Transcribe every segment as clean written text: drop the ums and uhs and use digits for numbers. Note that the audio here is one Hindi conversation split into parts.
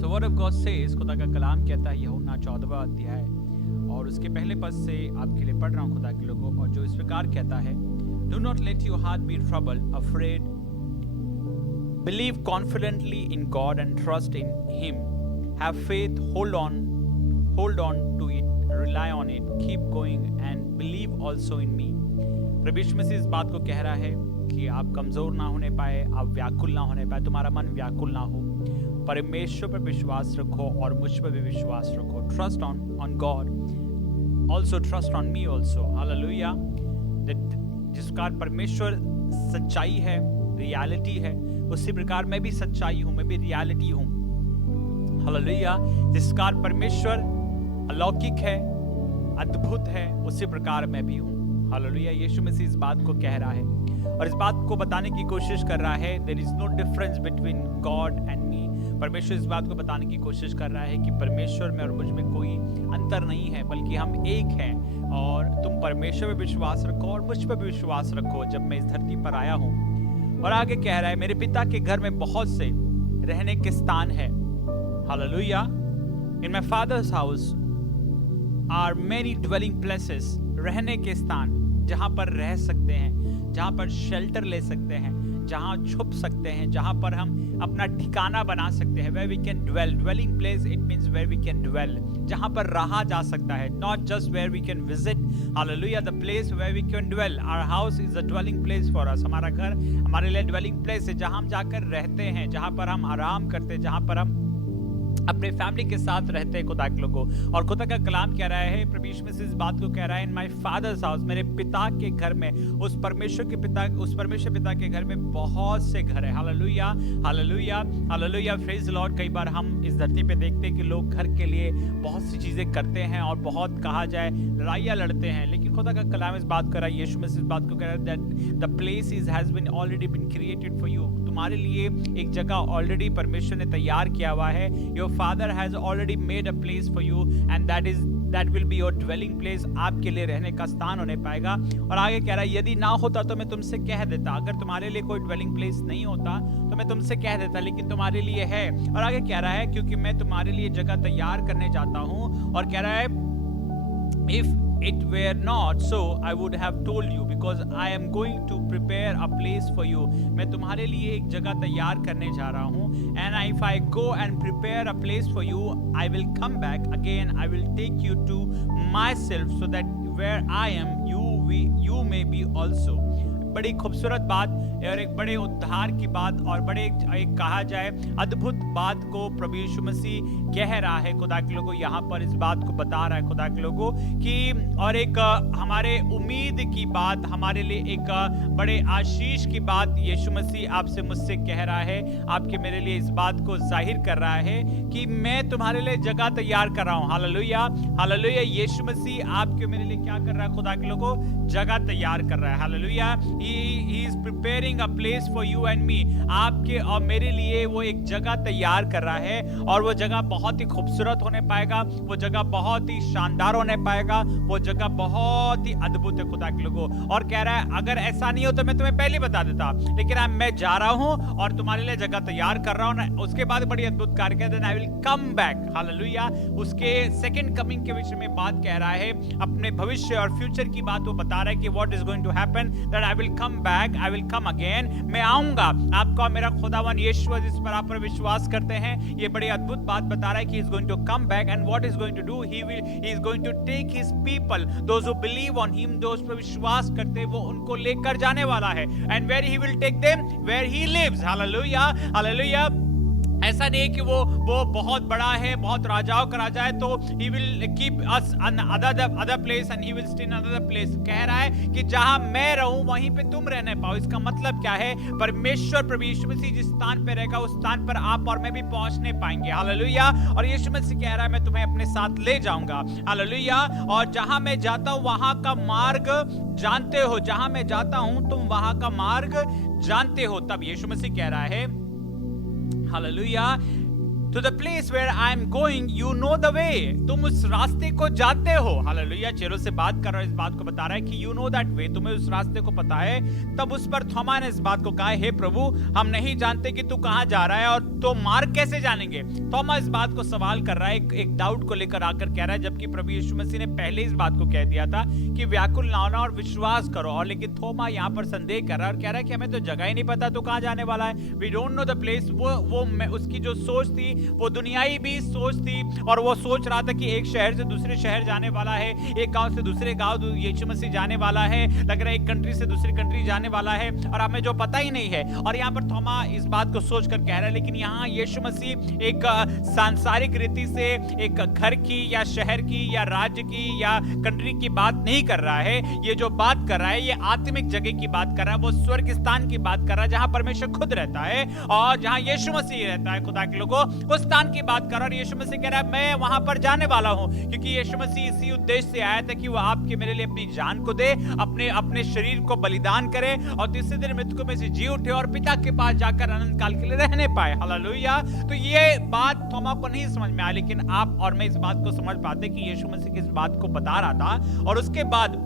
So what of God says, खुदा का कलाम कहता है यूहन्ना 14वां अध्याय और उसके पहले पद से आपके लिए पढ़ रहा हूँ खुदा के लोगों, और जो इस प्रकार कहता है, Do not let your heart be troubled, afraid. Believe confidently in God and trust in Him. Have faith, hold on to it, rely on it, keep going and believe also in me. प्रभु यीशु मसीह इस बात को कह रहा है कि आप कमजोर ना होने पाए, आप व्याकुल ना होने पाए, तुम्हारा मन व्याकुल ना हो। परमेश्वर पर विश्वास रखो और मुझ पर भी विश्वास रखो। Trust on God, also trust on me also. Hallelujah. जिस प्रकार परमेश्वर सच्चाई है, रियलिटी है, उसी प्रकार मैं भी सच्चाई हूँ, मैं भी रियलिटी हूँ। हालेलुया। जिस प्रकार परमेश्वर अलौकिक है, अद्भुत है, उसी प्रकार मैं भी हूँ। हालेलुया। यीशु मसीह इस बात को कह रहा है और इस बात को बताने की कोशिश कर रहा है, there is no difference between God and me. परमेश्वर इस बात को बताने की कोशिश कर रहा है कि परमेश्वर में और मुझ में कोई अंतर नहीं है, बल्कि हम एक हैं। और तुम परमेश्वर पे विश्वास रखो और मुझ पर भी विश्वास रखो। जब मैं इस धरती पर आया हूँ, और आगे कह रहा है, मेरे पिता के घर में बहुत से रहने के स्थान है। Hallelujah. In my father's house are many dwelling places, रहने के स्थान, जहां पर रह सकते हैं, जहां पर शेल्टर ले सकते हैं, जहां छुप सकते हैं, जहां पर हम अपना ठिकाना बना सकते हैं। where we can dwell, dwelling place it means where we can dwell, जहां पर रहा जा सकता है, not just where we can visit. hallelujah, the place where we can dwell. our house is a dwelling place for us. हमारा घर हमारे लिए dwelling place है, जहां हम जाकर रहते हैं, जहां पर हम आराम करते हैं, जहां पर हम अपने फैमिली के साथ रहते हैं खुदा के लोगों। और खुदा का कलाम कह रहा है, प्रभु यीशु मसीह इस बात को कह रहा है, इन माय फादर्स हाउस, मेरे पिता के घर में, उस परमेश्वर पिता के घर में बहुत से घर है। Hallelujah, hallelujah, hallelujah, praise the Lord. कई बार हम इस धरती पे देखते हैं कि लोग घर के लिए बहुत सी चीजें करते हैं और बहुत कहा जाए लड़ाइयाँ लड़ते हैं, लेकिन खुदा का कलाम इस बात कर रहा है, यीशु मसीह इस बात को कह रहा है, that the place has been already been created for you. तुम्हारे लिए एक जगह ऑलरेडी परमेश्वर ने तैयार किया हुआ है। Your father has already made a place for you and that will be your dwelling place. आपके लिए रहने का स्थान होने पाएगा। और आगे कह रहा है, यदि ना होता तो मैं तुमसे कह देता। अगर तुम्हारे लिए कोई ड्वेलिंग प्लेस नहीं होता तो मैं तुमसे कह देता, लेकिन तुम्हारे लिए है। और आगे कह रहा है, क्योंकि मैं तुम्हारे लिए जगह तैयार करने जाता हूँ। और कह रहा है, if it were not so I would have told you, because I am going to prepare a place for you. मैं तुम्हारे लिए एक जगह तैयार करने जा रहा हूँ। And if I go and prepare a place for you, I will come back again. I will take you to myself, so that where I am, you may be also. बड़ी खूबसूरत बात और एक बड़े उद्धार की बात और बड़े एक कहा जाए अद्भुत बात को प्रभु यीशु मसीह कह रहा है खुदा के लोगों। यहाँ पर इस बात को बता रहा है खुदा के लोगों कि, और एक हमारे उम्मीद की बात, हमारे लिए एक बड़े आशीष की बात यीशु मसीह आपसे मुझसे कह रहा है, आपके मेरे लिए इस बात को जाहिर कर रहा है कि मैं तुम्हारे लिए जगह तैयार कर रहा हूँ। Hallelujah, hallelujah. यीशु मसीह आपके मेरे लिए क्या कर रहा है खुदा के लोगों? जगह तैयार कर रहा है। Hallelujah. He is preparing a place for you and me. आपके और मेरे लिए वो एक जगह तैयार कर रहा है, और वो जगह बहुत ही खूबसूरत होने पाएगा, वो जगह बहुत ही शानदार होने पाएगा, वो जगह बहुत ही अद्भुत है खुदा के लोगों। और कह रहा है, अगर ऐसा नहीं हो तो मैं तुम्हें पहले बता देता, लेकिन अब मैं जा रहा हूँ और तुम्हारे लिए जगह तैयार कर रहा हूँ। उसके बाद बड़ी अद्भुत कार्य कहते हैं, I will come back. Hallelujah. उसके सेकंड कमिंग के विषय में बात कह रहा है, अपने भविष्य और फ्यूचर की बात वो बता रहा है कि what is going to happen, that I will come back, I will come again. मैं आऊंगा। आपका मेरा खुदावन यीशु जिस पर आप पर विश्वास करते हैं, ये बड़ी अद्भुत बात बता रहा है कि he is going to come back, and what is going to do, he is going to take his people, those who believe on him, those पर विश्वास करते हैं, वो उनको लेकर जाने वाला है। And where he will take them, where he lives. Hallelujah, hallelujah. ऐसा नहीं कि वो बहुत बड़ा है, बहुत राजाओं का राजा है, तो he will keep us in other place and he will stay in another place. कह रहा है कि जहां मैं रहूं वहीं पे तुम रहने पाओ। इसका मतलब क्या है? परमेश्वर प्रभु यीशु मसीह जिस स्थान पे रहेगा, उस स्थान पर आप और मैं भी पहुंचने पाएंगे। हालेलुया। और यीशु मसीह कह रहा है, मैं तुम्हें अपने साथ ले जाऊंगा। हालेलुया। और जहां मैं जाता हूं वहां का मार्ग जानते हो, जहां मैं जाता हूं तुम वहां का मार्ग जानते हो। तब यीशु मसीह कह रहा है, hallelujah, To the place where I am going, you know the way. तुम उस रास्ते को जानते हो। हालेलुया। चेलों से बात कर रहा है, इस बात को बता रहा है कि you know that way, तुम्हें उस रास्ते को पता है। तब उस पर थोमा ने इस बात को कहा, हे प्रभु, हम नहीं जानते कि तू कहाँ जा रहा है और तो मार्ग कैसे जानेंगे। थोमा इस बात को सवाल कर रहा है, एक डाउट को लेकर आकर कह रहा है, जबकि प्रभु यीशु मसीह ने पहले इस बात को कह दिया था कि व्याकुल ना होना और विश्वास करो। और लेकिन थोमा यहाँ पर संदेह कर रहा है और कह रहा है कि हमें तो जगह ही नहीं पता तू कहाँ जाने वाला है। We don't know the place। वो उसकी जो सोच थी वो दुनियाई भी सोच थी और वो सोच रहा था कि एक शहर से दूसरे शहर जाने वाला है, एक गांव से दूसरे गांव यीशु मसीह जाने वाला है, लग रहा है एक कंट्री से दूसरी कंट्री जाने वाला है और हमें जो पता ही नहीं है। और यहाँ पर थोमा इस बात को सोच कर कह रहा है, लेकिन यहाँ यीशु मसीह एक सांसारिक रीति से एक घर की या शहर की या राज्य की या कंट्री की बात नहीं कर रहा है। ये जो बात कर रहा है ये आत्मिक जगह की बात कर रहा है, वो स्वर्ग स्थान की बात कर रहा है जहां परमेश्वर खुद रहता है और जहां यीशु मसीह रहता है। खुदा के लोगों, उस स्थान की बात कर रहा है और यीशु मसीह कह रहा है मैं वहां पर जाने वाला हूं, क्योंकि यीशु मसीह इसी उद्देश्य से आया था कि वो आपके मेरे लिए अपनी जान को दे, अपने शरीर को बलिदान करे और तीसरे दिन मृतकों में से जी उठे और पिता के पास जाकर अनंत काल के लिए रहने पाए। हालेलुया। तो ये बात थोमा को नहीं समझ में आया, लेकिन आप और मैं इस बात को समझ पाते कि यीशु मसीह किस बात को बता रहा था। और उसके बाद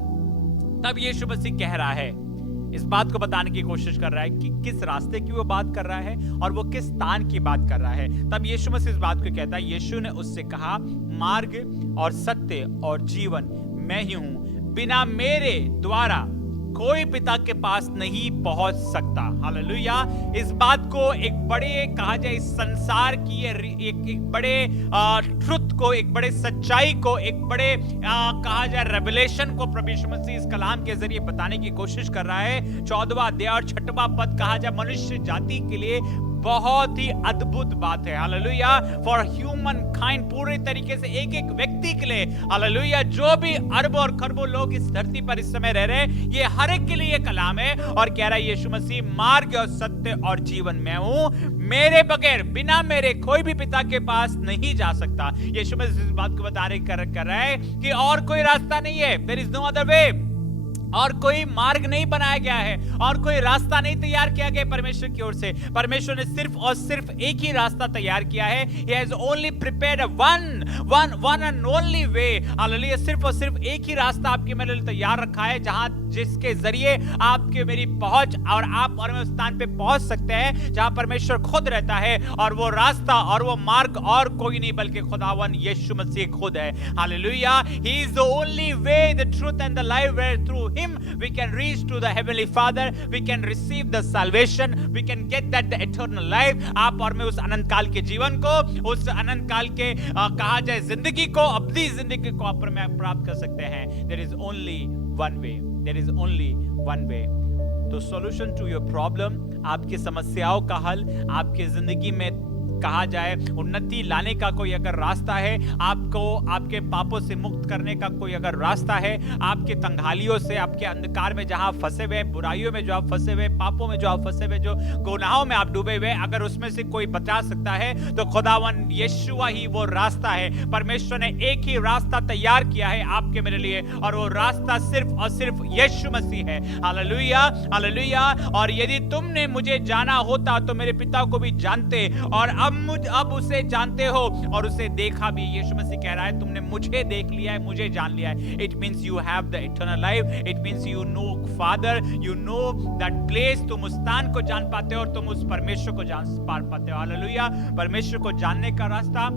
तब यीशु मसीह कह रहा है, इस बात को बताने की कोशिश कर रहा है कि किस रास्ते की वो बात कर रहा है और वो किस स्थान की बात कर रहा है। तब यीशु मसीह इस बात को कहता है, यीशु ने उससे कहा, मार्ग और सत्य और जीवन मैं ही हूं, बिना मेरे द्वारा कोई पिता के पास नहीं पहुंच सकता। हालेलुया। इस बात को एक बड़े कहा जाए इस संसार की एक बड़े ट्रुथ को, एक बड़े सच्चाई को, एक बड़े कहा जाए रेवलेशन को प्रभु यीशु मसीह इस कलाम के जरिए बताने की कोशिश कर रहा है। 14वां अध्याय और 6वां पद कहा जाए मनुष्य जाति के लिए बहुत ही अद्भुत बात है। हालेलुया। फॉर ह्यूमन काइंड, पूरे तरीके से एक एक व्यक्ति के लिए, हालेलुया, जो भी अरबों और खरबों लोग इस धरती पर इस समय रह रहे हैं, ये हर एक के लिए कलाम है। और कह रहा है यीशु मसीह, मार्ग और सत्य और जीवन मैं हूं, मेरे बगैर, बिना मेरे कोई भी पिता के पास नहीं जा सकता। यीशु मसीह इस बात को बताने कर रहा है कि और कोई रास्ता नहीं है। There is no other way. और कोई मार्ग नहीं बनाया गया है और कोई रास्ता नहीं तैयार किया गया परमेश्वर की ओर से। परमेश्वर ने सिर्फ और सिर्फ एक ही रास्ता तैयार किया है। He has only prepared one and only way। Hallelujah. सिर्फ और सिर्फ एक ही रास्ता आपके मेरे लिए तैयार रखा है, जिसके जरिए आपके मेरी पहुंच और आप और मैं उस स्थान पे पहुंच सकते हैं जहां परमेश्वर खुद रहता है। और वो रास्ता और वो मार्ग और कोई नहीं बल्कि खुदावन यीशु मसीह खुद है। Hallelujah. He is the only way, the truth and the life, where through him we can reach to the heavenly Father, we can receive the salvation, we can get that the eternal life। आप और मैं उस अनंत काल के जीवन को, उस अनंत काल के कहा जाए जिंदगी को, अपनी जिंदगी को आप और मैं प्राप्त कर सकते हैं। There is only one way, there is only one way। तो solution to your problem, आपकी समस्याओं का हल, आपकी जिंदगी में कहा जाए उन्नति लाने का कोई अगर रास्ता है, आपको आपके पापों से मुक्त करने का कोई अगर रास्ता है, आपके तंगालियों से, आपके अंधकार में जहां फंसे हुए, बुराइयों में जो आप फंसे हुए, पापों में जो आप फंसे हुए, जो गुनाहों में आप डूबे हुए, अगर उसमें से कोई बचा सकता है तो खुदावन यीशुआ ही वो रास्ता है। परमेश्वर ने एक ही रास्ता तैयार किया है आपके मेरे लिए और वो रास्ता सिर्फ और सिर्फ यीशु मसीह है। Hallelujah, hallelujah. और यदि तुमने मुझे जाना होता तो मेरे पिता को भी जानते और अब उसे जानते हो और उसे देखा भी। यीशु मसीह कह रहा है तुमने मुझे देख लिया है, मुझे जान लिया है। It means you have the eternal life. It means you know father, you know that place. तुम उस स्थान को जान पाते हो और तुम उस परमेश्वर को जान पाते हो। हालेलुया। परमेश्वर को जानने का रास्ता,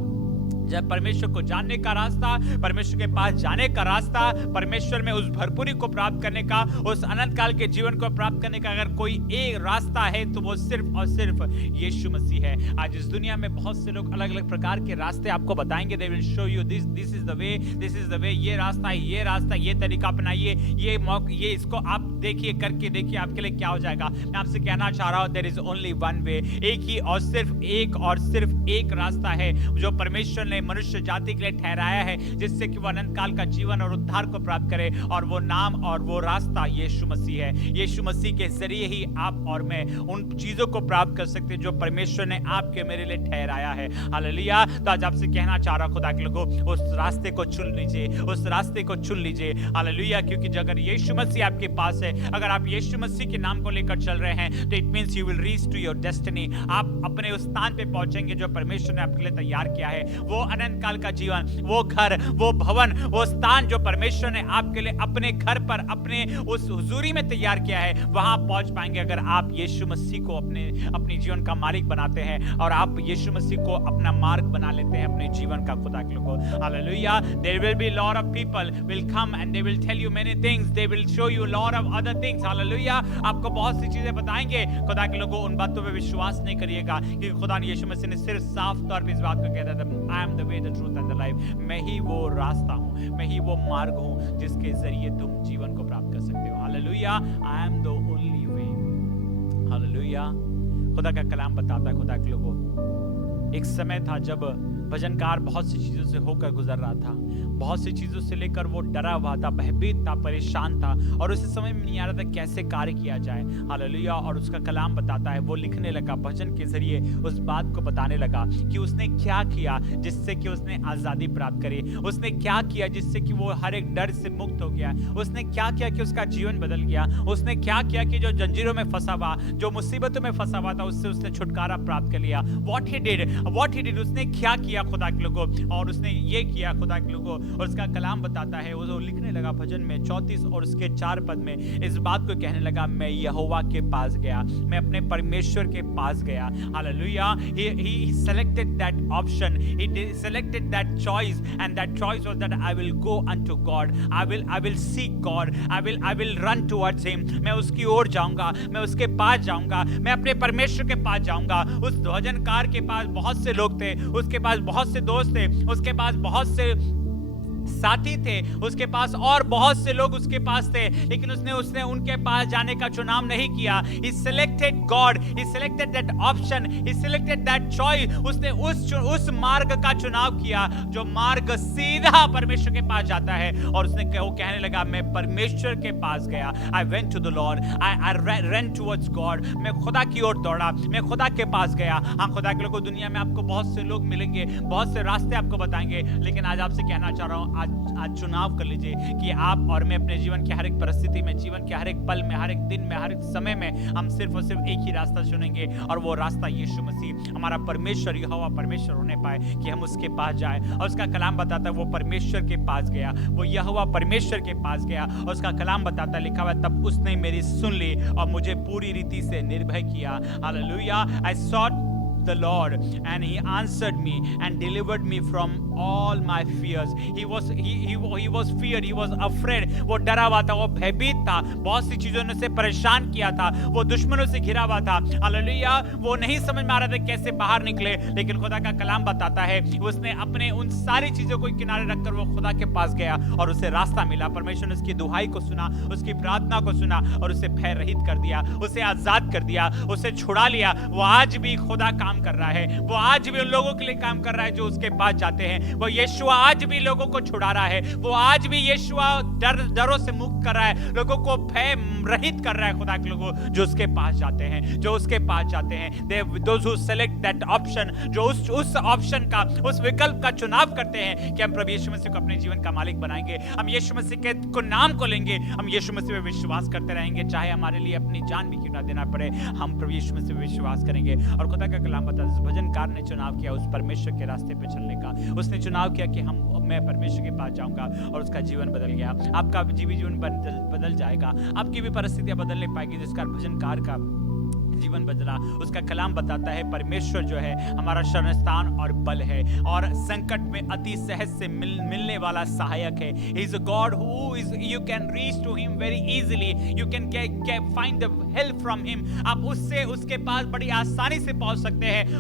जब परमेश्वर को जानने का रास्ता, परमेश्वर के पास जाने का रास्ता, परमेश्वर में उस भरपूरी को प्राप्त करने का, उस अनंत काल के जीवन को प्राप्त करने का अगर कोई एक रास्ता है तो वो सिर्फ और सिर्फ यीशु मसीह है। आज इस दुनिया में बहुत से लोग अलग अलग प्रकार के रास्ते आपको बताएंगे। They will show you this is the way, this is the way. ये रास्ता है, ये रास्ता, ये तरीका अपनाइए, ये इसको आप देखिए, करके देखिए आपके लिए क्या हो जाएगा। मैं आपसे कहना चाह रहा हूं there is only one way. एक ही और सिर्फ एक रास्ता है जो परमेश्वर ने मनुष्य जाति के लिए ठहराया है, जिससे कि वो अनंत काल का जीवन और उद्धार को प्राप्त करे, और वो नाम और वो रास्ता यीशु मसीह है। यीशु मसीह के जरिए ही आप और मैं उन चीजों को प्राप्त कर सकते हैं जो परमेश्वर ने आपके मेरे लिए ठहराया है। हालेलुया। तो आज आपसे कहना चाह रहा खुदा के लोगों, उस रास्ते को चुन लीजिए, उस रास्ते को चुन लीजिए। हालेलुया। क्योंकि अगर यीशु मसीह आपके पास है, अगर आप यीशु मसीह के नाम को लेकर चल रहे हैं, तो it means you will reach to your destiny. आप अपने उस स्थान पे पहुंचेंगे जो परमेश्वर ने आपके लिए तैयार किया है। वो अनंत काल का जीवन, वो घर, वो भवन, वो स्थान जो परमेश्वर ने आपके लिए अपने घर पर, अपने उस हुजूरी में तैयार किया है, वहां पहुंच पाएंगे अगर आप यीशु मसीह को अपने जीवन का मालिक बनाते हैं और आप यीशु मसीह को अपना मार्ग बना लेते हैं अपने जीवन का। खुदा के लोगों, hallelujah. There will be lot of people will come and they will tell you many things. They will show you lot of other things. Hallelujah. आपको बहुत सी चीजें बताएंगे। खुदा के लोगों, उन बातों पे विश्वास नहीं करिएगा, क्योंकि खुदा ने यीशु मसीह ने सिर्फ साफ तौर पे इस बात को कहता था, I am the way, the truth and the life। मैं ही वो रास्ता हूँ, मैं ही वो मार्ग हूँ जिसके जरिए तुम जीवन को प्राप्त कर सकते हो। Hallelujah. I am the only way। Hallelujah. खुदा का कलाम बताता है खुदा के लोगों, एक समय था जब भजनकार बहुत सी चीजों से होकर गुजर रहा था, बहुत सी चीजों से लेकर वो डरा हुआ था, भयभीत था, परेशान था, और उसे समझ में नहीं आ रहा था कैसे कार्य किया जाए। हालेलुया। और उसका कलाम बताता है, वो लिखने लगा, भजन के जरिए उस बात को बताने लगा कि उसने क्या किया जिससे कि उसने आजादी प्राप्त करी, उसने क्या किया जिससे कि वो हर एक डर से मुक्त हो गया, उसने क्या किया कि उसका जीवन बदल गया, उसने क्या किया कि जो जंजीरों में फंसा हुआ, जो मुसीबतों में फंसा हुआ था, उससे उसने छुटकारा प्राप्त कर लिया। व्हाट ही डिड, उसने क्या किया खुदा के लोगों, और उसने ये किया खुदा के लोगों। और उसका कलाम बताता है, वो लिखने लगा भजन में 34 और उसके 4 पद में इस बात को कहने लगा, मैं यहोवा के पास गया, मैं अपने परमेश्वर के पास गया। Hallelujah. He selected that option, he selected that choice, and that choice was that I will go unto God, I will seek God, I will run towards him। मैं उसकी ओर जाऊंगा, मैं उसके पास जाऊंगा, मैं अपने परमेश्वर के पास जाऊंगा। उस भजनकार के पास बहुत से लोग थे, उसके पास बहुत से दोस्त थे, उसके पास बहुत से साथी थे, उसके पास और बहुत से लोग उसके पास थे, लेकिन उसने उनके पास जाने का चुनाव नहीं किया। He selected God, he selected that option, he selected that choice। उसने उस मार्ग का चुनाव किया जो मार्ग सीधा परमेश्वर के पास जाता है। और उसने वो कहने लगा, मैं परमेश्वर के पास गया। I went to the Lord, I ran towards God। मैं खुदा की ओर दौड़ा, मैं खुदा के पास गया। हाँ, खुदा के लोगों, दुनिया में आपको बहुत से लोग मिलेंगे, बहुत से रास्ते आपको बताएंगे, लेकिन आज आपसे कहना चाह रहा हूँ, आज चुनाव कर लीजिए कि आप और मैं अपने जीवन की हर एक परिस्थिति में, जीवन के हर एक पल में, हर एक दिन में, हर एक समय में हम सिर्फ और सिर्फ एक ही रास्ता चुनेंगे, और वो रास्ता यीशु मसीह, हमारा परमेश्वर, यहोवा परमेश्वर होने पाए, कि हम उसके पास जाए। और उसका कलाम बताता है, वो परमेश्वर के पास गया, वो यहोवा परमेश्वर के पास गया। और उसका कलाम बताता है, लिखा हुआ है, तब उसने मेरी सुन ली और मुझे पूरी रीति से निर्भय किया। Hallelujah. I sought the Lord and he answered me and delivered me from all my fears। he was feared, he was afraid। वो डरा हुआ था, वो भयभीत था, बहुत सी चीजों ने से परेशान किया था, वो दुश्मनों से घिरा हुआ था। हालेलुया। वो नहीं समझ में आ रहा था कैसे बाहर निकले, लेकिन खुदा का कलाम बताता है, उसने अपने उन सारी चीजों को किनारे रखकर वो खुदा के पास गया और उसे रास्ता मिला। परमेश्वर ने उसकी दुहाई को सुना, उसकी प्रार्थना को सुना और उसे भय रहित कर दिया, उसे आजाद कर दिया, उसे छुड़ा लिया। वो आज भी खुदा काम कर रहा है, वो आज भी उन लोगों के लिए काम कर रहा है जो उसके पास जाते हैं। वो यीशुआ आज भी लोगों को छुड़ा रहा है, वो आज भी यीशुआ डरों से मुक्त कर रहा है, लोगों को भय रहित कर रहा है। खुदा के लोगों जो उसके पास जाते हैं, जो उसके पास जाते हैं, those who select that option, जो उस ऑप्शन का, उस विकल्प का चुनाव करते हैं कि हम प्रभु यीशु मसीह को अपने जीवन का मालिक बनाएंगे, हम यीशु मसीह के नाम को लेंगे, हम यीशु मसीह पे विश्वास करते रहेंगे, चाहे हमारे लिए अपनी जान भी क्यों ना देना पड़े, हम प्रभु यीशु मसीह पे विश्वास करेंगे। और खुदा का कलाम बताता है, भजनकार ने चुनाव किया उस परमेश्वर के रास्ते पे चलने का, उसने चुनाव किया कि मैं परमेश्वर के पास जाऊंगा, और उसका जीवन बदल गया। आपका जीवन बदल जाएगा, आपकी भी परिस्थितियां बदलने पाएगी जिसका भजनकार का जीवन बदला। उसका कलाम बताता है, परमेश्वर जो है हमारा शरणस्थान और बल है, और संकट में अति सहज से मिलने वाला सहायक है। He is a God who is, you can reach to him very easily, you can find the help from him। आप उसके पास बड़ी आसानी से पहुंच सकते हैं,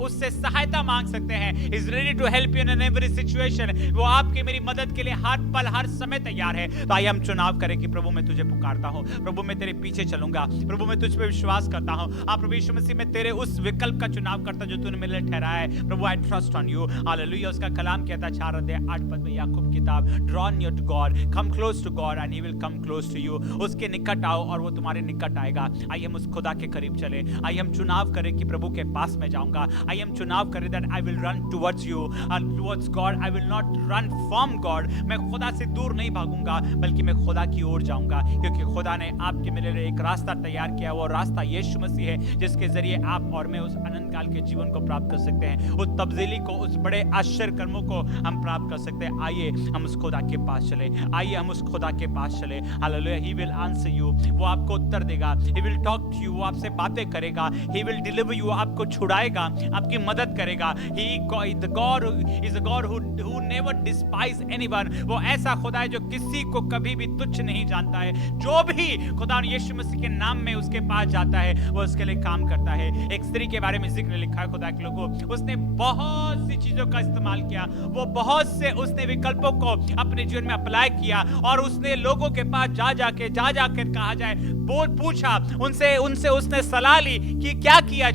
उससे सहायता मांग सकते हैं। He is ready to help you in every situation। वो आपकी मेरी मदद के लिए हर पल हर समय तैयार है। तो आइए हम चुनाव करें कि प्रभु मैं तुझे पुकारता हूँ, प्रभु मैं तेरे पीछे चलूंगा, प्रभु मैं तुझ पे विश्वास करता हूँ। आप प्रभु यीशु मसीह में तेरे उस विकल्प का चुनाव करता जो तूने मेरे लिए ठहराया है। प्रभु I trust on you. Hallelujah. उसका कलाम कहता है 4 अध्याय 8 पद में याकूब किताब, draw near to God, come close to God and he will come close to you. उसके निकट आओ और वो तुम्हारे निकट आएगा। आइए हम उस खुदा के करीब चले। आइए हम चुनाव करें कि प्रभु के पास में जाऊंगा। आइए हम चुनाव करें that I will run towards you and towards God. I will not run from God. मैं खुदा से दूर नहीं भागूंगा बल्कि मैं खुदा की ओर जाऊंगा, क्योंकि खुदा ने आपके मेरे लिए एक रास्ता तैयार किया। वो रास्ता यीशु मसीह है, जिसके जरिए आप और मैं उस अनंत काल के जीवन को प्राप्त कर सकते हैं, उस तब्दीली को, उस बड़े आश्चर्य कर्मों को हम प्राप्त कर सकते हैं। आइए हम उस खुदा के पास चले। आइए हम उस खुदा के पास चले। Hallelujah. He will answer you. वो आपको उत्तर देगा। He will talk to you. वो आपसे बातें करेगा। He will deliver you. आपको छुड़ाएगा, आपकी मदद करेगा। He the God is a God who never despise anyone. वो ऐसा खुदा है जो किसी को कभी भी तुच्छ नहीं जानता है। जो भी खुदा यीशु मसीह के नाम में उसके पास जाता है वो उसके लिए काम करता है। एक स्त्री के बारे में जिक्र लिखा है खुदा के लोगों, उसने बहुत सी चीजों का इस्तेमाल किया। वो बहुत से उसने विकल्पों को अपने जीवन में अप्लाई किया और उसने लोगों के पास जा जाकर कहा जाए पूछा उनसे उसने सलाह ली कि क्या किया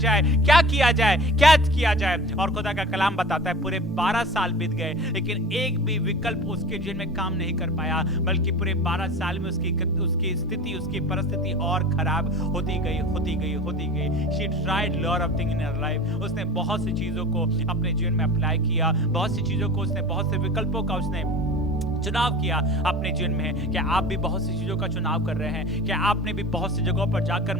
जाए। और खुदा का कलाम बताता है पूरे 12 साल बीत गए, लेकिन एक भी विकल्प उसके जीवन में काम नहीं कर पाया, बल्कि पूरे 12 साल में उसकी स्थिति, उसकी परिस्थिति और खराब होती गई। She tried lot of things in her life. उसने बहुत सी चीजों को अपने जीवन में अप्लाई किया, बहुत सी चीजों को उसने, बहुत से विकल्पों का उसने चुनाव किया अपने जीवन में। क्या आप भी बहुत सी चीजों का चुनाव कर रहे हैं? क्या आपने भी बहुत सी जगहों पर जाकर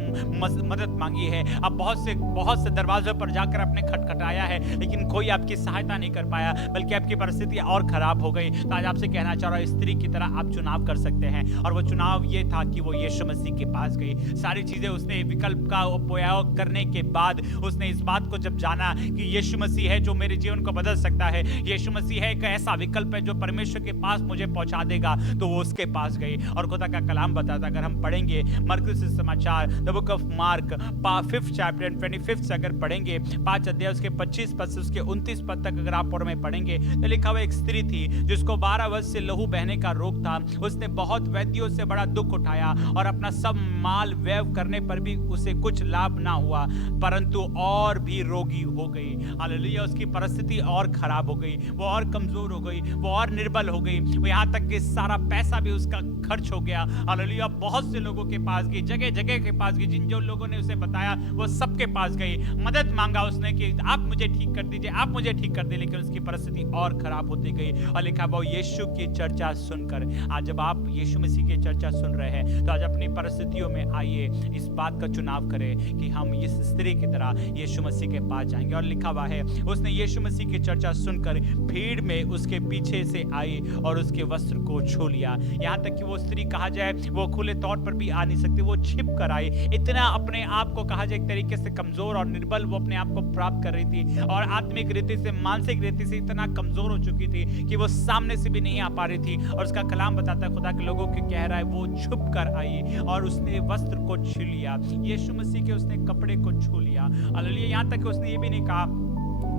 मदद मांगी है? आप बहुत से दरवाजों पर जाकर आपने खटखटाया है, लेकिन कोई आपकी सहायता नहीं कर पाया, बल्कि आपकी परिस्थिति और खराब हो गई। तो आज आपसे कहना चाह रहा हूं, स्त्री की तरह आप चुनाव कर सकते हैं। और वो चुनाव ये था कि वो यीशु मसीह के पास गई। सारी चीजें उसने विकल्प का उपयोग करने के बाद उसने इस बात को जब जाना कि यीशु मसीह है जो मेरे जीवन को बदल सकता है, यीशु मसीह है एक ऐसा विकल्प है जो परमेश्वर के पास मुझे पहुंचा देगा, तो वो उसके पास गई। और खुदा का कलाम बताता, अगर हम पढ़ेंगे मरकुस समाचार the book of mark 5th chapter 25 से अगर पढ़ेंगे, 5 अध्याय उसके 25 पद से उसके 29 पद तक अगर आप और में पढ़ेंगे तो लिखा हुआ एक स्त्री थी जिसको 12 वर्ष से लहू बहने का रोग था। उसने बहुत वैद्यों से बड़ा दुख उठाया और अपना सब माल व्यय करने पर भी उसे कुछ लाभ ना हुआ, परंतु और भी रोगी हो गई। हालेलुया। उसकी परिस्थिति और खराब हो गई, वो और कमजोर हो गई, वो और निर्बल हो गई, वो यहाँ तक कि सारा पैसा भी उसका खर्च हो गया। हालेलुया। बहुत से लोगों के पास गई, जगह के पास गई, जो लोगों ने उसे बताया वो सबके पास गई, मदद मांगा उसने कि आप मुझे ठीक कर दीजिए, आप मुझे ठीक कर दीजिए, लेकिन उसकी परिस्थिति और खराब होती गई। और लिखा वो यीशु की चर्चा सुनकर, आज जब आप यीशु मसीह की चर्चा सुन रहे हैं तो आज अपनी परिस्थितियों में आइए इस बात का चुनाव करें कि हम इस स्त्री की तरह यीशु मसीह के पास जाएंगे। और लिखा हुआ है उसने यीशु मसीह की चर्चा सुनकर भीड़ में उसके पीछे से आई और उसके वस्त्र को छू लिया। यहाँ तक कि वो स्त्री कहा जाए वो खुले तौर पर भी आ नहीं सकती, वो छिप कर आई। इतना अपने आप को कहा जाए एक तरीके से कमजोर और निर्बल वो अपने आप को प्राप्त कर रही थी, और आत्मिक रीति से, मानसिक रीति से इतना कमजोर हो चुकी थी कि वो सामने से भी नहीं आ पा रही थी। और उसका कलाम बताता है खुदा के लोगों के कह रहा है वो छुप कर आई और उसने वस्त्र को छू लिया, यीशु मसीह के उसने कपड़े को छू लिया। हालेलुया। यहाँ तक कि उसने ये भी नहीं कहा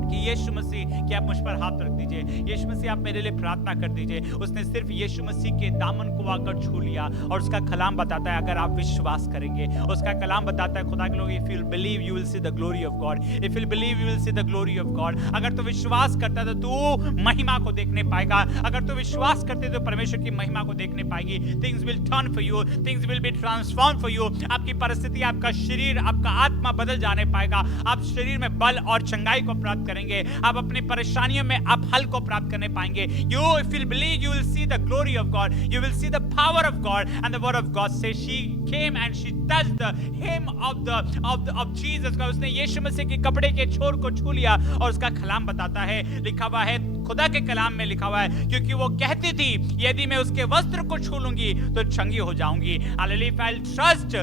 कि यीशु मसीह कि आप मुझ पर हाथ रख दीजिए, यीशु मसीह आप मेरे लिए प्रार्थना कर दीजिए। उसने सिर्फ यीशु मसीह के दामन को आकर छू लिया। और उसका कलाम बताता है अगर आप विश्वास करेंगे, उसका कलाम बताता है खुदा के लोग, if you will believe you will see the glory of God, if you will believe you will see the glory of God. अगर तू विश्वास करता है तो तू महिमा को देखने पाएगा। अगर तू विश्वास करते तो परमेश्वर की महिमा को देखने पाएगी। Things will turn for you, things will be transform for you. आपकी परिस्थिति, आपका शरीर, आपका आत्मा बदल जाने पाएगा। आप शरीर में बल और चंगाई को प्राप्त करेंगे, आप अपनी परेशानियों में आप हल को प्राप्त करने पाएंगे। You, if you believe, you will see the glory of God. You will see the power of God. And the word of God says she came and she touched the hem of Jesus. उसने यीशु मसीह के कपड़े के छोर को छू लिया। और उसका कलाम बताता है, लिखा हुआ है खुदा के कलाम में लिखा हुआ है, क्योंकि वो कहती थी यदि मैं उसके वस्त्र को छू लूंगी तो चंगी हो जाऊंगी। Hallelujah. If I'll trust,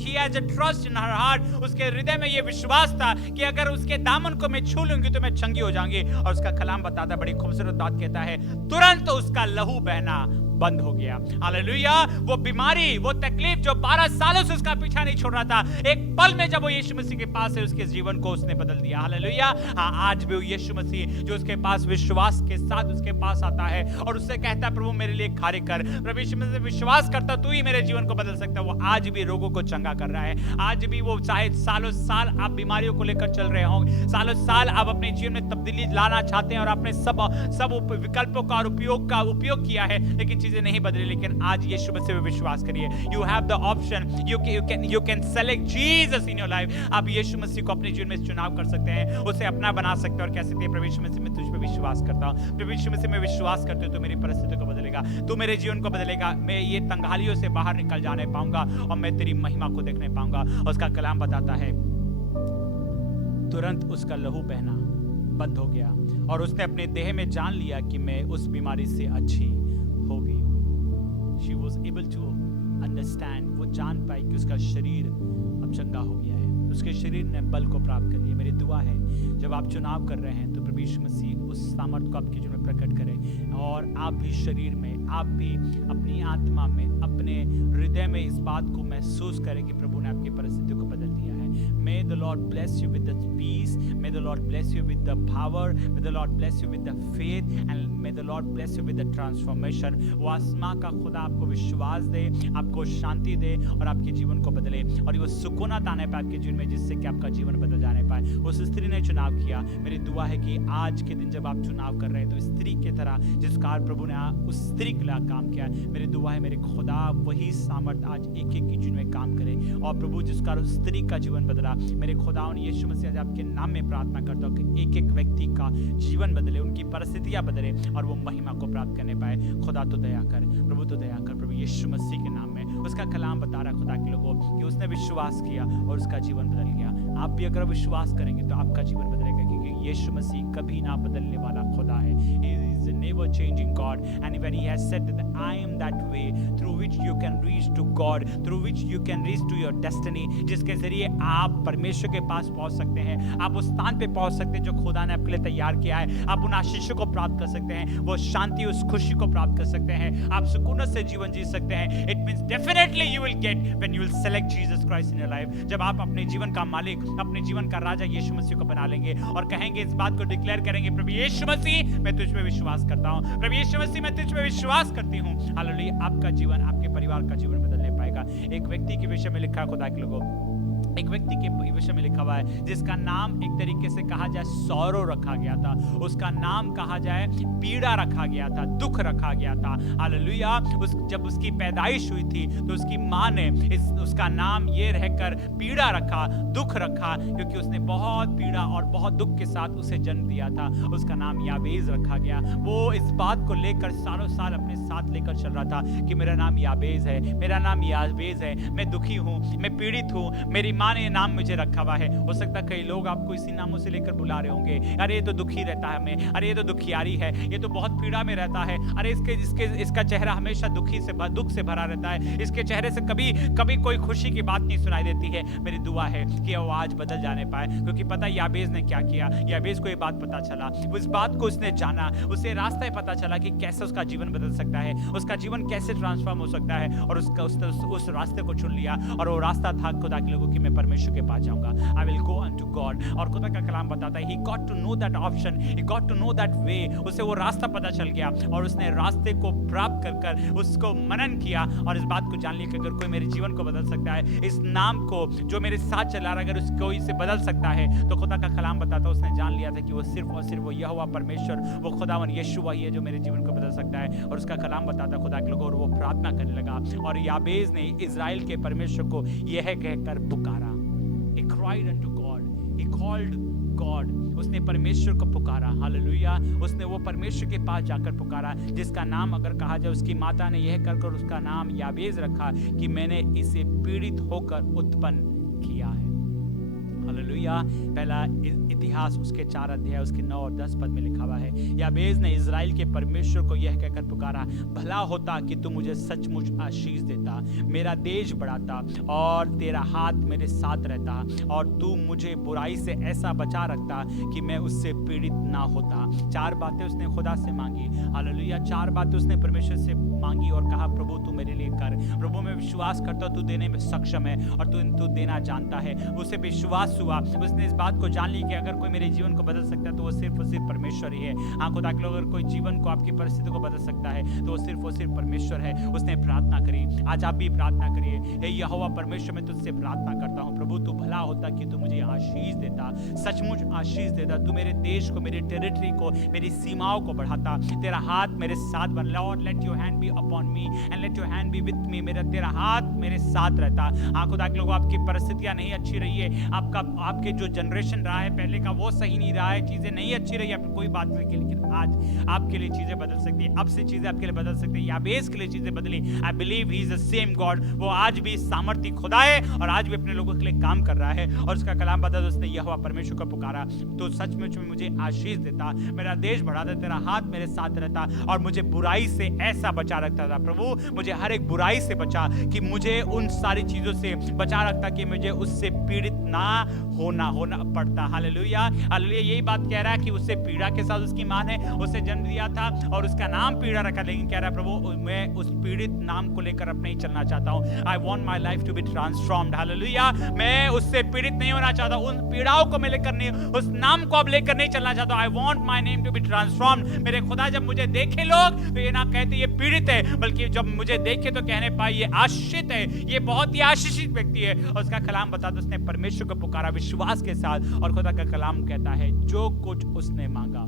she has a trust in her heart. उसके हृदय में ये विश्वास था कि अगर उसके दामन को मैं छू लूंगी तो मैं चंगी हो जाऊंगी। और उसका कलाम बताता है, बड़ी खूबसूरत बात कहता है, तुरंत उसका लहू बहना बंद हो गया। हालेलुया। वो बीमारी, वो तकलीफ जो 12 सालों से उसका पीछा नहीं छोड़ रहा था, एक पल में जब वो यीशु मसीह के पास है, उसके जीवन को उसने बदल दिया। हालेलुया। हाँ, आज भी वो यीशु मसीह जो उसके पास विश्वास के साथ उसके पास आता है और उससे कहता है, प्रभु मेरे लिए कार्य कर। प्रभु यीशु मसीह विश्वास करता, तू ही मेरे जीवन को बदल सकता है। वो आज भी रोगों को चंगा कर रहा है। आज भी वो, चाहे सालों साल आप बीमारियों को लेकर चल रहे हो, सालों साल आप अपने जीवन में तब्दीली लाना चाहते हैं और आपने सब विकल्पों का और उपयोग किया है, लेकिन चीजें नहीं बदली, लेकिन आज यीशु मसीह में विश्वास करिए। You have the option, you can select Jesus in your life. आप यीशु मसीह को अपने जीवन में चुनाव कर सकते हैं, उसे अपना बना सकते हैं और कह सकते हैं, प्रभु यीशु मसीह में तुझ पे विश्वास करता हूं, प्रभु यीशु मसीह में विश्वास करते हो तो मेरी परिस्थितियों को बदलेगा, तू मेरे जीवन को बदलेगा, मैं ये तंगालियों से बाहर निकल जाने पाऊंगा और मैं तेरी महिमा को देखने पाऊंगा। उसका कलाम बताता है, तुरंत उसका लहू बहना बंद हो गया और उसने अपने देह में जान लिया कि मैं उस बीमारी से अच्छी हो गई हूँ। She was able to understand, वो जान पाई कि उसका शरीर अब चंगा हो गया है, उसके शरीर ने बल को प्राप्त कर लिया। मेरी दुआ है, जब आप चुनाव कर रहे हैं तो प्रभु यीशु मसीह उस सामर्थ को आपके जीवन में प्रकट करे और आप भी शरीर में, आप भी अपनी आत्मा में, अपने हृदय में इस बात को महसूस करें कि प्रभु ने आपकी परिस्थितियों को बदल दिया है। May the Lord bless you with the peace, may the Lord bless you with the power, may the Lord bless you with the faith, and may the Lord bless you with the transformation। वो आसमां का खुदा आपको विश्वास दे, आपको शांति दे और आपके जीवन को बदले और वो सुकूनत आने पाए आपके जीवन में, जिससे कि आपका जीवन बदल जाने पाए। उस स्त्री ने चुनाव किया। मेरी दुआ है कि आज के दिन जब आप चुनाव कर रहे हैं तो स्त्री की तरह जिसका प्रभु ने उस स्त्री के लिए काम किया है, मेरी दुआ है मेरे खुदा वही सामर्थ आज एक एक के जीवन में काम करे और प्रभु जिसका उस स्त्री का जीवन बदला, मेरे खुदा यीशु मसीह आपके नाम में प्रार्थना करता हूँ कि एक एक व्यक्ति का जीवन बदले, उनकी परिस्थितियां बदले और वो महिमा को प्राप्त करने पाए। खुदा तो दया कर, प्रभु तो दया कर। प्रभु यीशु मसीह के नाम में उसका कलाम बता रहा खुदा के लोगों कि उसने विश्वास किया और उसका जीवन बदल गया। आप भी अगर विश्वास करेंगे तो आपका जीवन बदलेगा, क्योंकि यीशु मसीह कभी ना बदलने वाला खुदा है। He is a never changing God, and when he has said that I am that way through which you can reach to God, through which you can reach to your destiny, जिसके जरिए आप परमेश्वर के पास पहुंच सकते हैं, आप उस स्थान पे पहुंच सकते हैं जो खुदा ने आपके लिए तैयार किया है। आप उन आशीषों को प्राप्त कर सकते हैं, वो शांति, उस खुशी को प्राप्त कर सकते हैं, आप सुकून से जीवन जी सकते हैं। It means definitely you will get when you will select Jesus Christ in your life. जब आप अपने जीवन का मालिक, अपने जीवन का राजा यीशु मसीह को बना लेंगे और कहेंगे, इस बात को डिक्लेयर करेंगे, प्रभु यीशु मसीह मैं तुझ पे विश्वास करता हूं, प्रभु यीशु मसीह मैं तुझ पे विश्वास करती हूं। हालेलुया। आपका जीवन, आपके परिवार का जीवन बदलने पाएगा। एक व्यक्ति के विषय में लिखा है खुदा के लोगों, एक व्यक्ति के विषय में लिखा हुआ है जिसका नाम एक तरीके से कहा जाए सौरो रखा गया था, उसका नाम कहा जाए पीड़ा रखा गया था, दुख रखा गया था। हालेलुया। जब उसकी पैदाइश हुई थी तो उसकी माँ ने उसका नाम ये रहकर पीड़ा रखा, दुख रखा, क्योंकि उसने बहुत पीड़ा और बहुत दुख के साथ उसे जन्म दिया था। उसका नाम याबेज रखा गया। वो इस बात को लेकर सालों साल अपने साथ लेकर चल रहा था कि मेरा नाम याबेज है, मेरा नाम याबेज है, मैं दुखी हूँ, मैं पीड़ित हूँ, मेरी माँ ने ये नाम मुझे रखा हुआ है। हो सकता है कई लोग आपको इसी नामों से लेकर बुला रहे होंगे, अरे ये तो दुखी रहता है, हमें, अरे ये तो दुखियारी है, ये तो बहुत पीड़ा में रहता है, अरे इसका चेहरा हमेशा दुख से भरा रहता है, इसके चेहरे से कभी कोई खुशी की बात नहीं सुनाई देती है। मेरी दुआ है कि वो आज बदल जाने पाए, क्योंकि पता याबेज ने क्या किया। याबेज को ये बात पता चला, उस बात को उसने जाना, उसे रास्ता ही पता चला कि कैसे उसका जीवन बदल सकता है, उसका जीवन कैसे ट्रांसफॉर्म हो सकता है, और उस रास्ते को चुन लिया। और वो रास्ता था खुदा के लोगों कि मैं परमेश्वर के पास जाऊंगा, I will go unto God. और खुदा का कलाम बताता है, he got to know that option, he got to know that way। उसे वो रास्ता पता चल गया और उसने रास्ते को प्राप्त कर उसको मनन किया और इस बात को जान लिया कि अगर कोई मेरे जीवन को बदल सकता है, इस नाम को जो मेरे साथ चला रहा, अगर उसको इसे बदल सकता है, तो खुदा का कलाम बताता है उसने जान लिया था कि वो सिर्फ और सिर्फ वो यहोवा परमेश्वर, वो खुदावन यीशु ही है जो मेरे जीवन को बदल सकता है। और उसका कलाम बताता है खुदा के लोगों, और वो प्रार्थना करने लगा और याबेज ने इजराइल के परमेश्वर को यह कहकर पुकारा, he cried unto God, he called God, उसने परमेश्वर को पुकारा। हालेलुया। उसने वो परमेश्वर के पास जाकर पुकारा जिसका नाम अगर कहा जाए, उसकी माता ने यह कर उसका नाम याबेज रखा कि मैंने इसे पीड़ित होकर उत्पन्न किया है। हालेलुया। पहला इतिहास उसके 4 अध्याय उसके 9 और 10 पद में लिखा हुआ है, याबेज ने इज़राइल के परमेश्वर को यह कहकर पुकारा, भला होता कि तू मुझे सचमुच आशीष देता, मेरा देश बढ़ाता और तेरा हाथ मेरे साथ रहता, और तू मुझे बुराई से ऐसा बचा रखता कि मैं उससे पीड़ित ना होता। 4 बातें उसने खुदा से मांगी। हालेलुया। 4 बातें उसने परमेश्वर से मांगी और कहा, प्रभु तू मेरे लिए कर। प्रभु मैं विश्वास करता हूँ तू देने में सक्षम है और तू देना जानता है। उसे विश्वास हुआ, उसने इस बात को जान ली कि अगर कोई मेरे जीवन को बदल सकता है तो वो सिर्फ और सिर्फ परमेश्वर ही है। हाँ खुदा के लोग, अगर कोई जीवन को, आपकी परिस्थिति को बदल सकता है तो वो सिर्फ और सिर्फ परमेश्वर है। उसने प्रार्थना करी। आज आप भी प्रार्थना करिए, हे यहोवा परमेश्वर, मैं तुझसे प्रार्थना करता हूँ प्रभु, तू भला होता कि तू मुझे आशीष देता, सचमुच आशीष देता, तू मेरे देश को, मेरे टेरिटरी को, मेरी सीमाओं को बढ़ाता, तेरा हाथ मेरे साथ बन। Lord let your hand be upon me and let your hand be with me. मेरा तेरा हाथ मेरे साथ रहता। हाँ खुदा के लोगों, आपकी परिस्थितियां नहीं अच्छी रही है, आपके जो जनरेशन रहा है पहले का वो सही नहीं रहा है, चीजें नहीं अच्छी रही है, कोई बात नहीं, लेकिन आज आपके लिए चीजें बदल सकती है। अब से चीजें आपके लिए बदल सकती है। याबेस के लिए चीजें बदली। आई believe he is the same God. वो आज भी सामर्थी खुदा है और आज भी अपने लोगों के लिए काम कर रहा है। और उसका कलाम बता, उसने यहोवा परमेश्वर को पुकारा, तो सचमुच में मुझे आशीष देता, मेरा देश बढ़ाता, तेरा हाथ मेरे साथ रहता और मुझे बुराई से ऐसा बचा रखता था। प्रभु मुझे हर एक बुराई से बचा, कि मुझे उन सारी चीजों से बचा रखता कि मुझे उससे पीड़ित ना होना पड़ता। हालेलुया। हालेलुया। यही बात कह रहा है कि उससे पीड़ा के साथ उसकी मां ने उसे जन्म दिया था और उसका नाम पीड़ा रखा, लेकिन कह रहा है प्रभु मैं उस पीड़ित नाम को लेकर अब नहीं चलना चाहता हूं। I want my life to be transformed. Hallelujah. मैं उससे पीड़ित नहीं होना चाहता, उन पीड़ाओं को मैं लेकर नहीं, उस नाम को अब लेकर नहीं चलना चाहता। I want my name to be transformed. मेरे खुदा जब मुझे देखे लोग तो ये ना कहते ये पीड़ित है, बल्कि जब मुझे देखे तो कहने पाए ये आशीषित है, ये बहुत ही आशीषित व्यक्ति है। और उसका कलाम बता, उसने परमेश्वर को पुकारा विश्वास के साथ, और खुदा का कलाम कहता है जो कुछ उसने मांगा,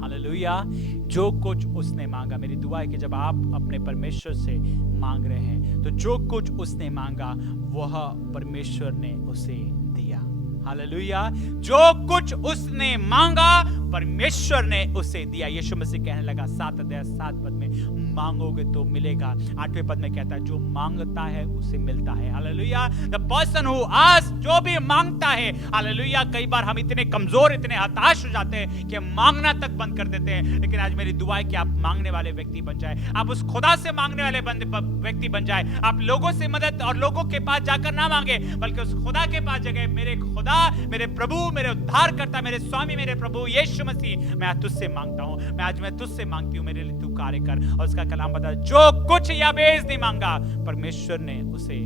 हालेलुया, जो कुछ उसने मांगा। मेरी दुआ है कि जब आप अपने परमेश्वर से मांग रहे हैं तो जो कुछ उसने मांगा वह परमेश्वर ने उसे दिया। हालेलुया। जो कुछ उसने मांगा परमेश्वर ने उसे दिया। यीशु मसीह कहने लगा 7 अध्याय 7 पद में, मांगोगे तो मिलेगा। 8वें पद में कहता है जो मांगता है उसे मिलता है। Hallelujah. The person who ask, जो भी मांगता है। हालेलुया। कई बार हम इतने कमजोर, इतने हताश हो जाते हैं कि मांगना तक बंद कर देते हैं, लेकिन आज मेरी दुआ है कि आप मांगने वाले व्यक्ति बन जाए, आप उस खुदा से मांगने वाले व्यक्ति बन जाए। आप लोगों से मदद और लोगों के पास जाकर ना मांगे, बल्कि उस खुदा के पास जगह, मेरे खुदा, मेरे प्रभु, मेरे उद्धार करता, मेरे स्वामी, मेरे प्रभु यीशु मसीह, मैं तुझसे मांगता हूं, मैं तुझसे मांगती हूं, मेरे लिए तू कार्य कर। और उसका कलाम बता, जो कुछ याबेस ने मांगा परमेश्वर ने उसे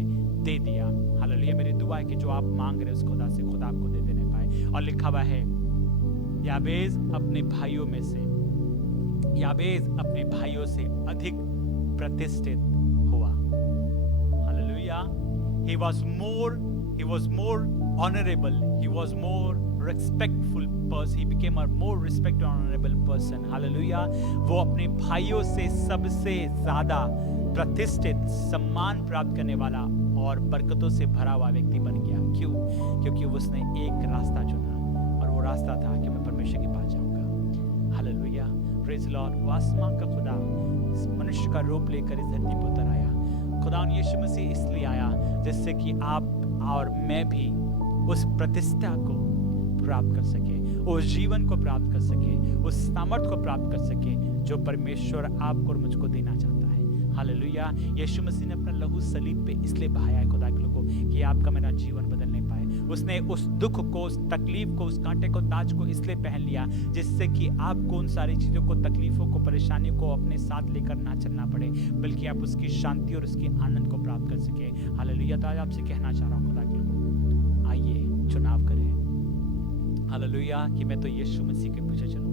दे दिया। हालेलुया। मेरी दुआ है कि जो आप मांग रहे उस खुदा से, खुदा आपको दे देने पाए। और लिखा हुआ है याबेस अपने भाइयों में से, याबेस अपने भाइयों से अधिक प्रतिष्ठित हुआ। Hallelujah. He was more honorable, he was more respectful person, he became a more respected honorable person. Hallelujah. वो अपने भाइयों से सबसे ज्यादा प्रतिष्ठित, सम्मान प्राप्त करने वाला और बरकतों से भरा हुआ व्यक्ति बन गया। क्यों? क्योंकि उसने एक रास्ता चुना और वो रास्ता था कि मैं परमेश्वर के पास जाऊंगा। हालेलुया। Praise Lord. वो आसमान का खुदा इस मनुष्य का रूप लेकर इस धरती पर उतर आया। खुदा यीशु मसीह इसलिए आया जिससे कि आप और मैं भी उस प्रतिष्ठा को प्राप्त कर सके, उस जीवन को प्राप्त कर सके, उस सामर्थ को प्राप्त कर सके जो परमेश्वर आपको और मुझको देना चाहता है। हालेलुया। यीशु मसीह ने अपना लहू सलीब पे इसलिए बहाया है खुदा के लोगों कि आपका मेरा जीवन बदल नहीं पाए। उसने उस दुख को, उस तकलीफ को, उस कांटे को, ताज को इसलिए पहन लिया जिससे कि आपको उन सारी चीजों को, तकलीफों को, परेशानियों को अपने साथ लेकर ना चलना पड़े, बल्कि आप उसकी शांति और उसकी आनंद को प्राप्त कर सके। हालेलुया। तो आज आपसे कहना चाह रहा हूँ खुदा के लोगों, आइए चुनाव करें। हालेलुया। कि मैं तो यीशु मसीह के पीछे चलूंगा।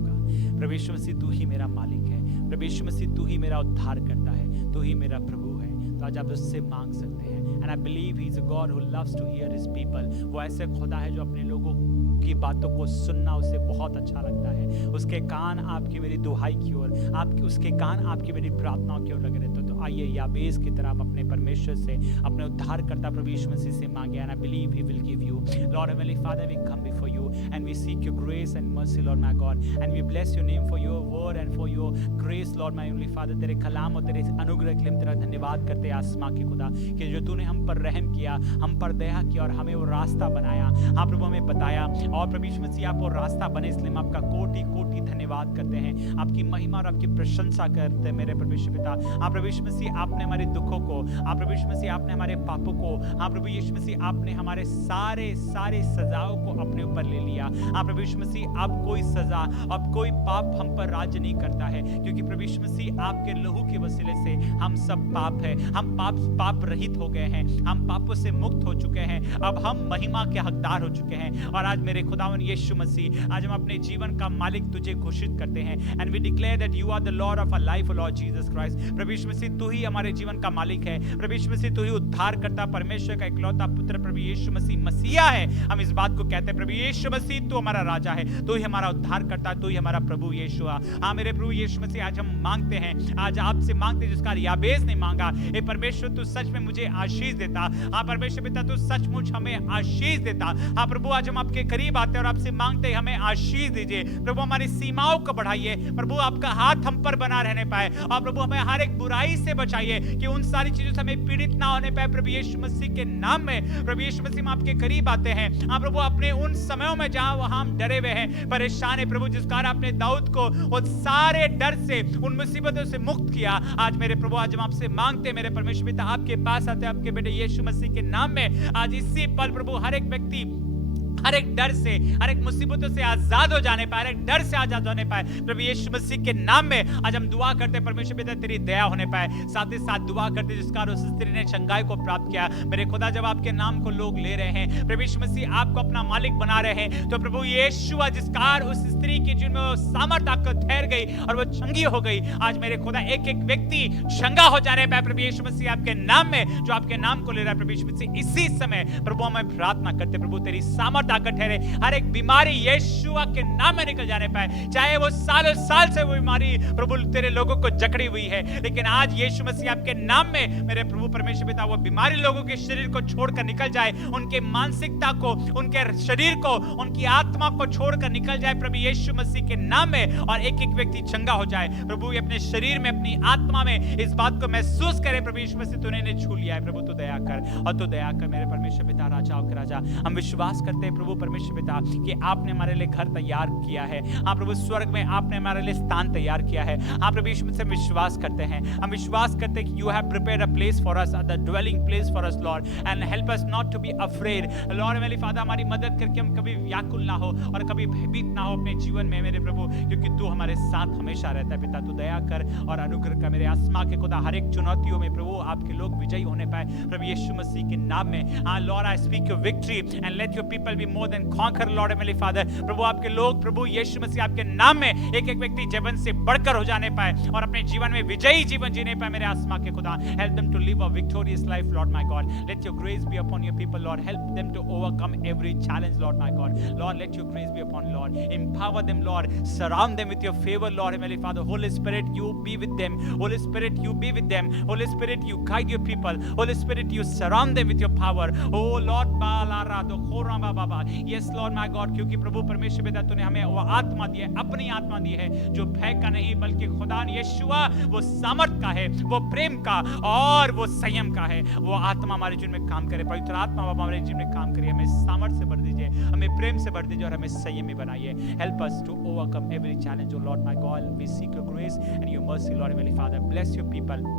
प्रभु यीशु मसीह तू ही मेरा मालिक है, प्रभु यीशु मसीह तू ही मेरा उद्धार करता है, तू ही मेरा प्रभु है। तो आज आप उससे मांग सकते हैं। And I believe he is a God who loves to hear his people. वो ऐसे खुदा है जो अपने लोगों की बातों को सुनना उसे बहुत अच्छा लगता है। उसके कान आपकी मेरी दुहाई की ओर, आपकी उसके कान आपकी मेरी प्रार्थनाओं की ओर लगे रहते। तो आइए याबेस की तरह आप अपने परमेश्वर से, अपने उद्धार करता प्रभु यीशु मसीह से मांगे। And I believe he will give you. Lord heavenly father, we come before you and we seek your grace and mercy, Lord my God, and we bless your name for your word and for your grace, Lord my only Father. तेरे कलाम और तेरे अनुग्रह के लिए हम तेरा धन्यवाद करते हैं आसमां के खुदा, कि जो तूने हम पर रहम किया, हम पर दया किया और हमें वो रास्ता बनाया। हाँ प्रभु, हमें बताया, और प्रभु यीशु मसीह आप वो रास्ता बने, इसलिए हम आपका कोटि कोटि धन्यवाद करते हैं, आपकी महिमा और आपकी प्रशंसा करते हैं मेरे परमेश्वर पिता। हाँ प्रभु यीशु मसीह, आपने हमारे दुखों को, हाँ प्रभु यीशु मसीह आपने हमारे पापों को, हाँ प्रभु यीशु मसीह आपने हमारे सारे सजाओं को अपने ऊपर ले लिया। हाँ प्रभु यीशु मसीह, अब कोई सजा, अब कोई पाप हम पर राज्य नहीं करता है, क्योंकि प्रभु यीशु मसीह आपके लहू के वसीले से हम सब पाप है, हम पाप रहित हो गए हैं, हम पापों से मुक्त हो चुके हैं, अब हम महिमा के हकदार हो चुके हैं। और आज मेरे खुदावन यीशु मसीह, आज हम अपने जीवन का मालिक तुझे घोषित करते हैं, and we declare that you are the Lord of our life, Lord Jesus Christ. प्रभु यीशु मसीह, तू ही हमारे जीवन का मालिक है। प्रभु यीशु मसीह, तू ही उद्धार करता, परमेश्वर का इकलौता पुत्र प्रभु यीशु मसीह मसीहा है। हम इस बात को कहते हैं, प्रभु यीशु मसीह तू हमारा राजा है, तू ही हमारा उद्धार करता, तू ही हमारा प्रभु यीशु। हाँ मेरे प्रभु यीशु मसीह, आज हम मांगते हैं, आज आपसे मांगते हैं जिसका याबेस नहीं मांगा। हे परमेश्वर, तू सच में मुझे आशीष देता। हाँ परमेश्वर पिता, तू सचमुच हमें आशीष देता। हाँ प्रभु, आज हम आपके करीब आते हैं और आपसे मांगते हैं, हमें आशीष दीजिए प्रभु, हमारी सीमाओं को बढ़ाइए प्रभु, आपका हाथ हम पर बना रहने पाए, और प्रभु हमें हर एक बुराई से बचाइए, कि उन सारी चीजों से हमें पीड़ित ना होने पाए प्रभु यीशु मसीह के नाम में। प्रभु यीशु मसीह, हम आपके करीब आते हैं। हाँ प्रभु, अपने उन समयों में जहां हम डरे हुए हैं, परेशान है प्रभु, जिस कारण आपने दाऊद को उन सारे डर से, उन मुसीबतों से मुक्त किया, आज मेरे प्रभु, आज हम आपसे मांगते हैं मेरे परमेश्वर पिता, आपके पास आते हैं, आपके बेटे यीशु मसीह के नाम में। आज इसी पल प्रभु, हर एक व्यक्ति हर एक डर से, हर एक मुसीबतों से आजाद हो जाने पाए, हर एक डर से आजाद होने पाए प्रभु यीशु मसीह के नाम में। आज हम दुआ करते हैं परमेश्वर पिता, तेरी दया होने पाए। साथ ही साथ दुआ करते जिस कारण उस स्त्री ने चंगाई को प्राप्त किया, मेरे खुदा, जब आपके नाम को लोग ले रहे हैं, प्रभु यीशु मसीह आपको अपना मालिक बना रहे हैं, तो प्रभु यीशु जिस कारण उस स्त्री की जिनमें वो सामर्थ आकर ठहर गई और वो चंगी हो गई, आज मेरे खुदा एक एक व्यक्ति चंगा हो जाने पाए प्रभु यीशु मसीह आपके नाम में, जो आपके नाम को ले रहा है प्रभु यीशु मसीह। इसी समय प्रभु हमें प्रार्थना करते प्रभु, तेरी सामर्थ आकर ठहरे, हर एक बीमारी यीशुआ के नाम में निकल जाने पाए, चाहे वो सालों साल से वो बीमारी प्रभु तेरे लोगों को जकड़ी हुई है, लेकिन आज यीशु मसीह आपके नाम में मेरे प्रभु परमेश्वर पिता, वो बीमारी लोगों के शरीर को छोड़कर निकल जाए, उनके मानसिकता को, उनके शरीर को, उनकी आत्मा को छोड़कर निकल जाए प्रभु यीशु मसीह के नाम में, और एक एक व्यक्ति चंगा हो जाए प्रभु, अपने शरीर में, अपनी आत्मा में इस बात को महसूस करे प्रभु यीशु मसीह, तूने इन्हें छू लिया है प्रभु, तू दया कर, और तू दया कर मेरे परमेश्वर पिता, राजाओं के राजा। हम विश्वास करते हैं प्रभु परमेश्वर पिता कि आपने हमारे लिए घर तैयार किया है। हाँ प्रभु, स्वर्ग में आपने हमारे लिए स्थान तैयार किया है। हाँ प्रभु यीशु मसीह, विश्वास करते हैं, हम विश्वास करते हैं कि you have prepared a place for us, the dwelling place for us Lord, and help us not to be afraid Lord. मेरे फादर, हमारी मदद करके हम कभी व्याकुल ना हो और कभी भयभीत ना हो अपने जीवन में मेरे प्रभु, क्योंकि तू हमारे साथ हमेशा रहता है पिता। तू दया कर और अनुग्रह कर मेरे आसमां के खुदा, हर एक चुनौतियों में प्रभु आपके लोग विजयी होने पाए प्रभु यीशु मसीह के नाम में। हाँ Lord, I speak your victory and let your people be more than conquer Lord मेरे फादर। प्रभु आपके लोग प्रभु यीशु मसीह आपके नाम में एक एक व्यक्ति जीवन से बढ़कर हो जाने पाए और अपने जीवन में विजयी जीवन जीने पाए मेरे आसमां के खुदा। Help them to live a victorious life Lord my God, let your grace be upon your people Lord, help them to overcome every challenge Lord my God, Lord let your grace be upon Lord, empower them lord, surround them with your favor lord heavenly father, holy spirit you be with them, holy spirit you be with them, holy spirit you guide your people, holy spirit you surround them with your power, oh lord balara do khorama baba, yes lord my god, क्योंकि प्रभु परमेश्वर पिता तूने हमें वो आत्मा दी है, अपनी आत्मा दी है जो भय का नहीं बल्कि खुदा यीशुआ वो सामर्थ का है, वो प्रेम का और वो संयम का है। वो आत्मा हमारे जीवन में काम करे, पवित्र आत्मा बाबा हमारे जीवन में काम करे, हमें सामर्थ से भर दीजिए, हमें प्रेम से भर दीजिए और हमें संयमी बनाइए। Help us to overcome every challenge, oh Lord my God. We seek your grace and your mercy, Lord Heavenly Father. Bless your people.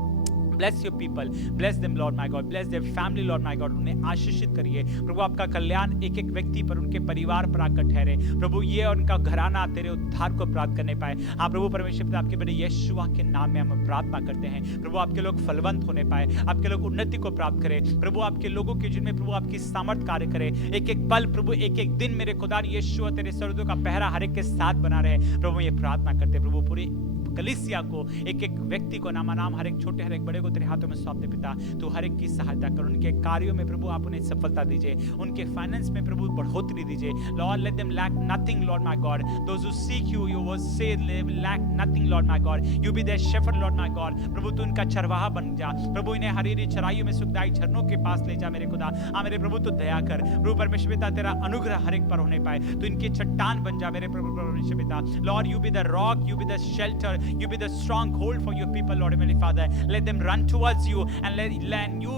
Bless your people, bless them Lord my God, bless their family Lord my God, उन्हें आशीषित करिए प्रभु। आपका कल्याण एक एक व्यक्ति पर, उनके परिवार पर आकर ठहरे प्रभु, ये उनका घराना तेरे उद्धार को प्राप्त करने पाए। हाँ प्रभु परमेश्वर पिता, आपके बेटे यीशुआ के नाम में हम प्रार्थना करते हैं प्रभु, आपके लोग फलवंत होने पाए, आपके लोग उन्नति को प्राप्त करें प्रभु, आपके लोगों के जिनमें प्रभु आपकी सामर्थ कार्य करे, एक एक पल प्रभु, एक एक दिन मेरे खुदा यीशुआ तेरे सरदों का पहरा हर एक के साथ बना रहे प्रभु, ये प्रार्थना करते प्रभु। पूरी कलीसिया को, एक एक व्यक्ति को नाम हर एक छोटे हर एक बड़े को तेरे हाथों में सौंपते पिता। तू हर एक की सहायता कर, उनके कार्यों में प्रभु आप उन्हें सफलता दीजिए, उनके फाइनेंस में प्रभु बढ़ोतरी दीजिए। Lord let them lack nothing Lord my God, those who seek you your word say lack nothing Lord my God, you be their shepherd Lord my God. प्रभु तू उनका चरवाहा बन जा, प्रभु इन्हें हरी चराइयों में सुखदाई झरनों के पास ले जा मेरे खुदा। मेरे प्रभु तू दया कर प्रभु परमेश्वर पिता, तेरा अनुग्रह हर एक पर होने पाए, तू इनकी चट्टान बन जा मेरे प्रभु परमेश्वर पिता। Lord you be the rock, you be the shelter, you be the stronghold for your people Lord मेरे father. Let them run towards you and let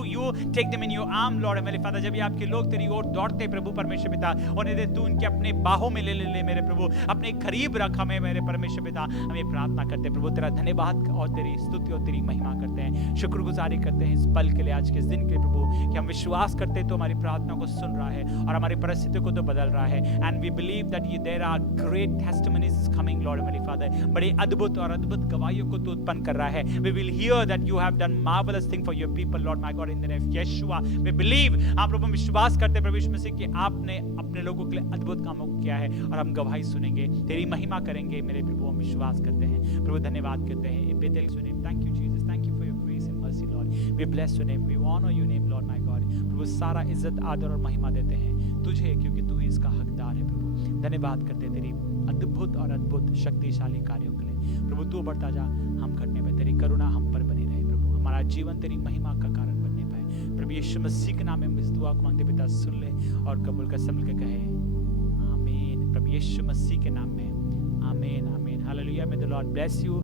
you take them in your arm Lord मेरे फादर। जब भी आपके लोग तेरी ओर दौड़ते प्रभु परमेश्वर पिता, उन्हें दे तू उनके अपने बाहों में ले मेरे प्रभु, अपने करीब रख हमें मेरे परमेश्वर पिता। हमें प्रार्थना करते प्रभु, तेरा धन्यवाद और तेरी स्तुति और तेरी महिमा करते हैं, शुक्रगुजारी करते हैं इस पल के लिए, आज के इस दिन के लिए प्रभु, कि हम विश्वास करते हैं तो हमारी प्रार्थना को सुन रहा है और हमारी परिस्थितियों को तो बदल रहा है। And we believe that there are great testimonies coming Lord मेरे फादर, बड़े अद्भुत और अद्भुत गवाहियों को तो उत्पन्न कर रहा है। We will hear that you have done marvellous thing for your people Lord my God in the name of Yeshua. We believe, हम प्रभु विश्वास करते हैं प्रभु यीशु मसीह कि आपने अपने लोगों के लिए अद्भुत कामों को किया है और हम गवाही सुनेंगे, तेरी महिमा करेंगे मेरे प्रभु, हम विश्वास करते हैं प्रभु। धन्यवाद करते हैं बेतेल सुने। Thank you Jesus, thank you for your grace and mercy Lord, we bless your name, we honour your name Lord my God. प्रभु सारा इज्जत आदर और महिमा देते हैं तुझे, क्योंकि तू ही इसका हकदार है प्रभु। धन्यवाद करते तेरी अद्भुत और अद्भुत शक्तिशाली कार्यों के लिए प्रभु। तू बढ़ता जा, हम घटने में, तेरी करुणा हम पर बनी रहे प्रभु, हमारा जीवन तेरी महिमा का कारण बनने पाए प्रभु। यीशु मसीह के नाम में इस दुआ को मांगते पिता, सुन ले और कबूल कर, सब के कहे आमीन प्रभु यीशु मसीह के नाम में, आमीन आमीन hallelujah. May the Lord bless you.